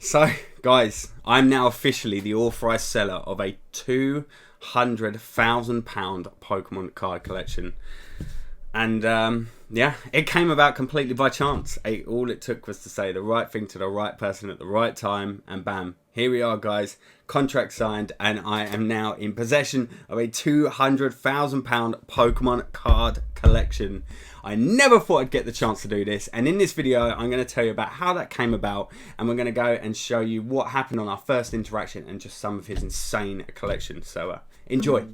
So, guys, I'm now officially the authorised seller of a £200,000 Pokemon card collection. And, yeah, it came about completely by chance. All it took was to say the right thing to the right person at the right time, and bam, here we are, guys. Contract signed, and I am now in possession of a £200,000 Pokemon card collection. I never thought I'd get the chance to do this, and in this video I'm going to tell you about how that came about, and we're going to go and show you what happened on our first interaction and just some of his insane collection. So enjoy.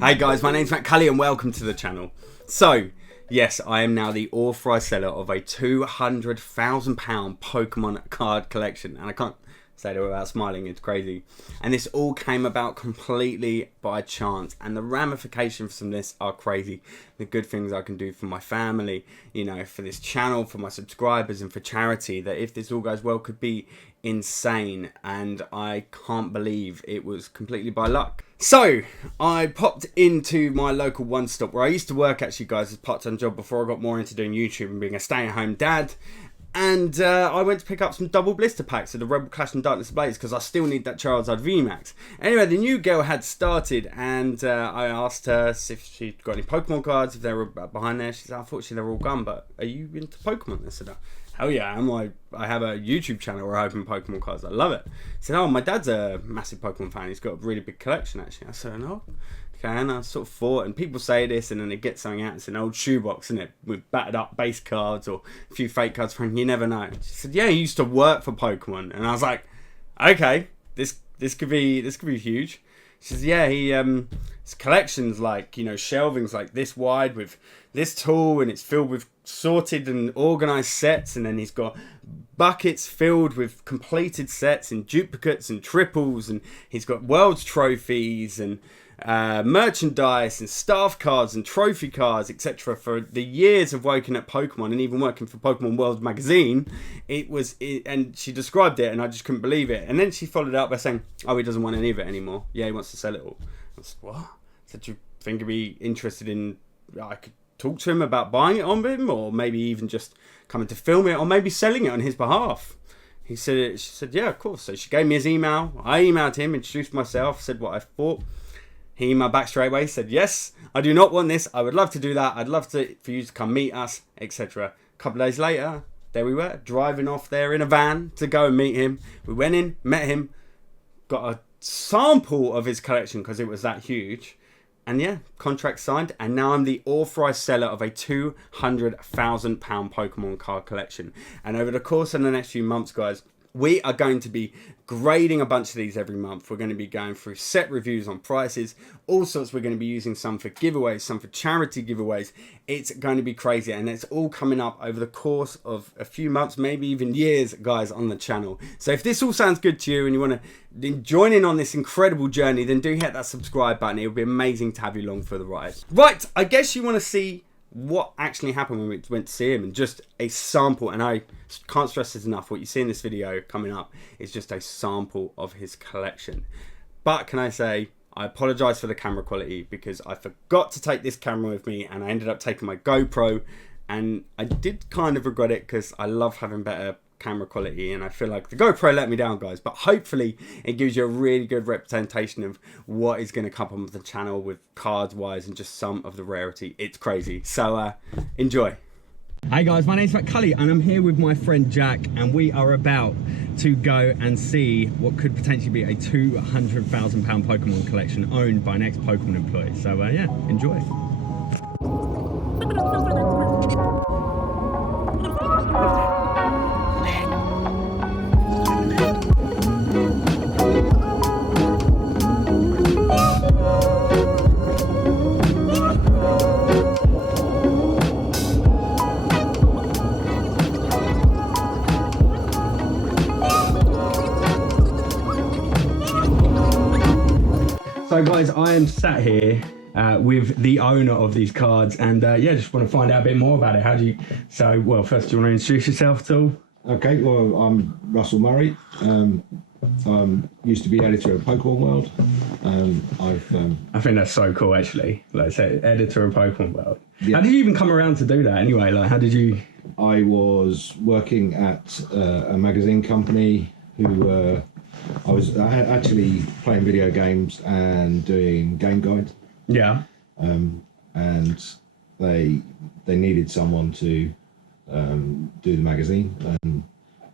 Hey guys, my name's Mattculli and welcome to the channel. So, yes, I am now the authorised seller of a £200,000 Pokemon card collection, and I can't say that without smiling. It's crazy. And this all came about completely by chance, and the ramifications from this are crazy. The good things I can do for my family, you know, for this channel, for my subscribers, and for charity, that if this all goes well could be insane. And I can't believe it was completely by luck. So I popped into my local one-stop where I used to work, actually, guys, as a part-time job before I got more into doing YouTube and being a stay-at-home dad. And I went to pick up some double blister packs of the Rebel Clash and Darkness Blaze because I still need that Charizard VMAX. Anyway, the new girl had started, and I asked her if she'd got any Pokemon cards, if they were behind there. She said, unfortunately, they're all gone, but are you into Pokemon? I said, hell yeah, I have a YouTube channel where I open Pokemon cards. I love it. I said, oh, my dad's a massive Pokemon fan. He's got a really big collection, actually. I said, no. Okay, and I sort of thought, and people say this, and then they get something out. It's an old shoebox, isn't it, with battered up base cards or a few fake cards from. You never know. She said, "Yeah, he used to work for Pokemon," and I was like, "Okay, this could be huge." She says, "Yeah, his collection's like, you know, shelving's like this wide with this tall, and it's filled with sorted and organised sets, and then he's got buckets filled with completed sets and duplicates and triples, and he's got World's trophies and merchandise and staff cards and trophy cards, etc. For the years of working at Pokemon and even working for Pokemon World magazine, and she described it, and I just couldn't believe it. And then she followed up by saying, "Oh, he doesn't want any of it anymore. Yeah, he wants to sell it all." I said, "What?" I said, "Do you think he'd be interested in? I could talk to him about buying it on him, or maybe even just coming to film it, or maybe selling it on his behalf." She said, "Yeah, of course." So she gave me his email. I emailed him, introduced myself, said what I thought. He emailed back straight away, said, "Yes, I do not want this. I would love to do that. I'd love for you to come meet us," etc. A couple of days later, there we were, driving off there in a van to go and meet him. We went in, met him, got a sample of his collection because it was that huge. And yeah, contract signed, and now I'm the authorised seller of a £200,000 Pokemon card collection. And over the course of the next few months, guys, we are going to be grading a bunch of these every month. We're going to be going through set reviews on prices, all sorts. We're going to be using some for giveaways, some for charity giveaways. It's going to be crazy, and it's all coming up over the course of a few months, maybe even years, guys, on the channel. So if this all sounds good to you and you want to join in on this incredible journey, then do hit that subscribe button. It would be amazing to have you along for the ride. Right, I guess you want to see what actually happened when we went to see him, and just a sample, and I can't stress this enough, what you see in this video coming up is just a sample of his collection. But can I say, I apologise for the camera quality because I forgot to take this camera with me, and I ended up taking my GoPro, and I did kind of regret it because I love having better camera quality, and I feel like the GoPro let me down, guys. But hopefully it gives you a really good representation of what is going to come on the channel with cards wise and just some of the rarity. It's crazy. So enjoy. Hey guys, my name's Mattculli, and I'm here with my friend Jack, and we are about to go and see what could potentially be a £200,000 Pokemon collection owned by an ex-Pokemon employee. So yeah, enjoy. So guys, I am sat here with the owner of these cards, and yeah, just want to find out a bit more about it. Well, first, do you want to introduce yourself at all? Okay, well, I'm Russell Murray. Used to be editor of Pokémon World. I think that's so cool, actually. Like, say, editor of Pokémon World. Yeah. How did you even come around to do that anyway? Like, how did you? I was working at a magazine company who I was actually playing video games and doing game guides. Yeah. And they needed someone to do the magazine, and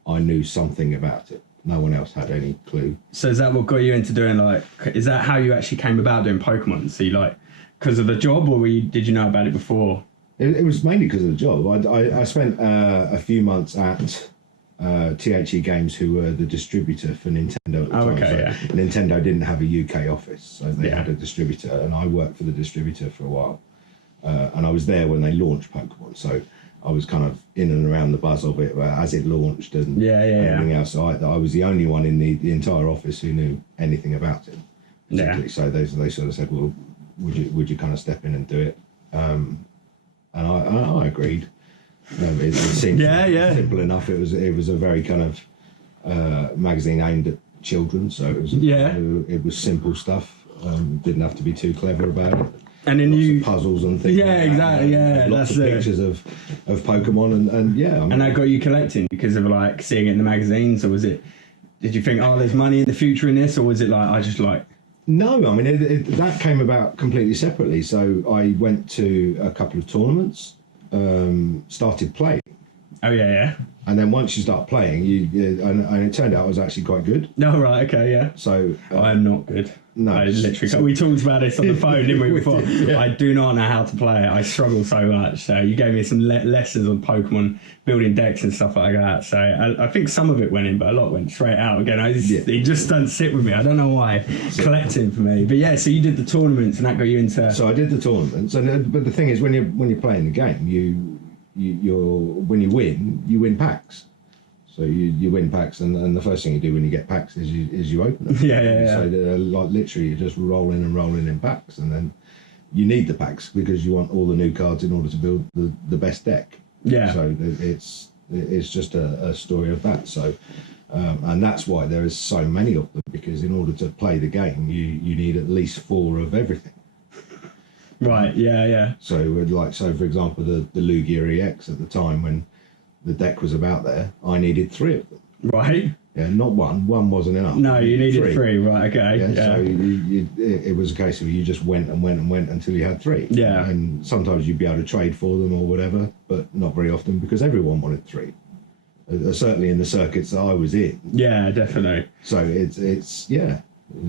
I knew something about it. No one else had any clue. So is that what got you into doing, like, is that how you actually came about doing Pokemon? So you, like, because of the job, or did you know about it before? It was mainly because of the job. I spent a few months at THE Games, who were the distributor for Nintendo at the time. Okay, so yeah. Nintendo didn't have a UK office, so they Yeah. had a distributor, and I worked for the distributor for a while. And I was there when they launched Pokemon, so I was kind of in and around the buzz of it as it launched and everything else. So I was the only one in the entire office who knew anything about it. Yeah. So they sort of said, "Well, would you kind of step in and do it?" And I agreed. It seemed simple enough. It was a very kind of magazine aimed at children, so it was simple stuff. Didn't have to be too clever about it. And then Lots of puzzles and things. Yeah, like that, exactly. Yeah, lots that's of pictures of Pokemon and yeah. I mean, and that got you collecting because of, like, seeing it in the magazines, or was it? Did you think, oh, there's money in the future in this, or was it like I just like? No, I mean that came about completely separately. So I went to a couple of tournaments, started playing. Oh yeah. And then once you start playing, and it turned out I was actually quite good. No, right, okay, yeah. So I'm not good. No, I literally. We talked about this on the phone, didn't we? Before, Yeah. I do not know how to play it. I struggle so much. So you gave me some lessons on Pokemon, building decks and stuff like that. So I think some of it went in, but a lot went straight out again. It just doesn't sit with me. I don't know why. Collecting for me, but yeah. So you did the tournaments, and that got you into. So I did the tournaments, but the thing is, when you're playing the game, when you win packs. So you win packs, and the first thing you do when you get packs is you open them. Yeah. So like literally you're just rolling in packs, and then you need the packs because you want all the new cards in order to build the best deck. Yeah. So it's just a story of that. So and that's why there is so many of them, because in order to play the game, you need at least 4 of everything. Right. Yeah. So for example, the Lugia EX at the time when the deck was about there, I needed 3 of them. Right. Yeah, not one. One wasn't enough. No, you needed 3. Right. Okay. Yeah. So it was a case of you just went until you had 3. Yeah. And sometimes you'd be able to trade for them or whatever, but not very often because everyone wanted 3. Certainly in the circuits that I was in. Yeah, definitely. So it's yeah.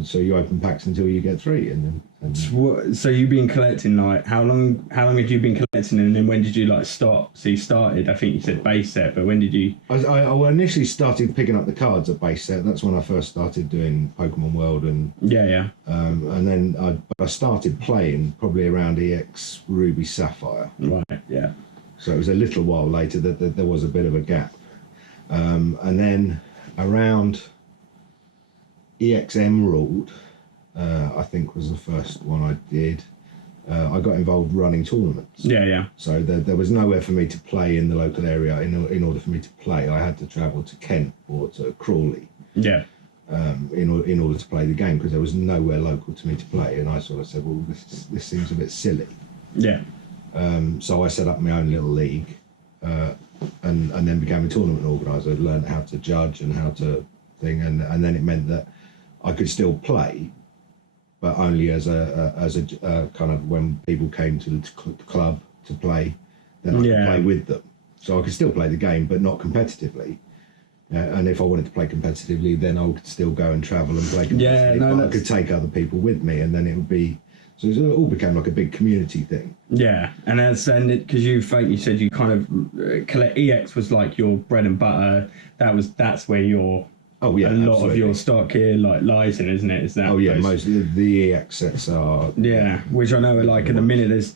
So you open packs until you get 3, and So you've been collecting, like, how long had you been collecting, and then when did you, like, stop? So you started, I think you said base set, but when did you? I initially started picking up the cards at base set. That's when I first started doing Pokemon World, and and then I started playing probably around EX Ruby Sapphire. Right. Yeah. So it was a little while later that there was a bit of a gap, and then around EX Emerald, I think was the first one I did. I got involved running tournaments. Yeah. So there was nowhere for me to play in the local area. In order for me to play, I had to travel to Kent or to Crawley. Yeah. In order to play the game, because there was nowhere local to me to play, and I sort of said, well, this seems a bit silly. Yeah. So I set up my own little league, and then became a tournament organizer. Learned how to judge and how to thing, and then it meant that I could still play, but only as a kind of when people came to the club to play, then I could play with them. So I could still play the game, but not competitively. And if I wanted to play competitively, then I could still go and travel and play competitively. But I could take other people with me, and then it would be. So it all became like a big community thing. Yeah, and because you said you kind of collect EX was like your bread and butter. That's where your a lot absolutely. of your stock here lies in, isn't it? Is that? Oh yeah, most of the EX sets are. Yeah, which I know like in the minute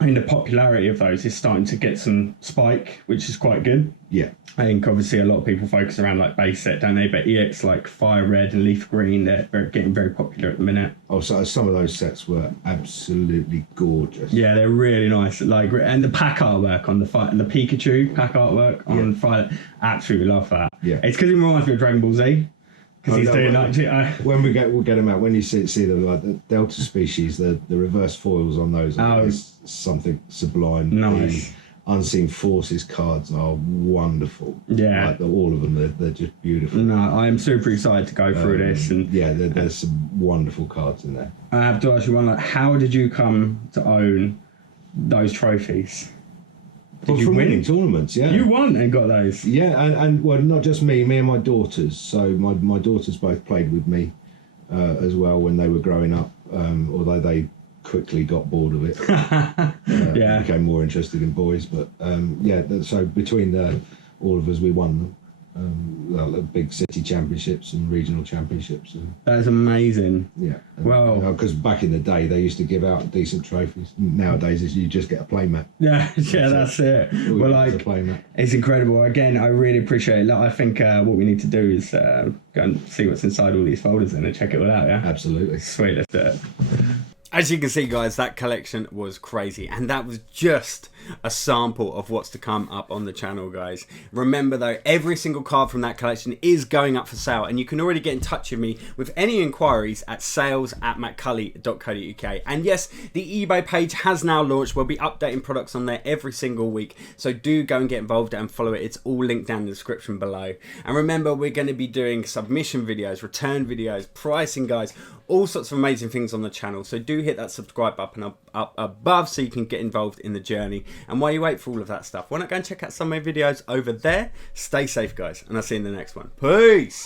the popularity of those is starting to get some spike, which is quite good. Yeah. I think obviously a lot of people focus around like base set, don't they? But EX like Fire Red and Leaf Green, they're getting very popular at the minute. Oh, so some of those sets were absolutely gorgeous. Yeah, they're really nice. Like, and the pack artwork on the Pikachu pack artwork on Fire, absolutely love that. Yeah. It's because it reminds me of Dragon Ball Z. Because he's doing that. When we'll get them out. When you see them, like the Delta species, the reverse foils on those, is something sublime. Nice. Unseen Forces cards are wonderful. Yeah. Like all of them, they're just beautiful. No, I am super excited to go through this. And yeah, there's some wonderful cards in there. I have to ask you one, like, how did you come to own those trophies? Did you from win? winning tournaments? Yeah, You won and got those. yeah, and well, not just me and my daughters. So my daughters both played with me as well when they were growing up. Although they quickly got bored of it, Yeah. became more interested in boys. But yeah, so between all of us, we won the big city championships and regional championships. And, That's amazing. yeah, Wow. because back in the day they used to give out decent trophies. Nowadays, you just get a play mat. Yeah, that's it. Well, a like, play mat. it's incredible. Again, I really appreciate it. Like, I think what we need to do is go and see what's inside all these folders and check it all out, yeah? Absolutely. Sweet, let's do it. As you can see, guys, that collection was crazy, and that was just a sample of what's to come up on the channel, guys. Remember though, every single card from that collection is going up for sale, and you can already get in touch with me with any inquiries at sales@mattculli.co.uk. And yes, the eBay page has now launched. We'll be updating products on there every single week, so do go and get involved and follow it. It's all linked down in the description below. And remember, we're going to be doing submission videos, return videos, pricing guides, all sorts of amazing things on the channel, so do hit that subscribe button up above so you can get involved in the journey. And while you wait for all of that stuff, why not go and check out some of my videos over there? Stay safe, guys, and I'll see you in the next one. Peace.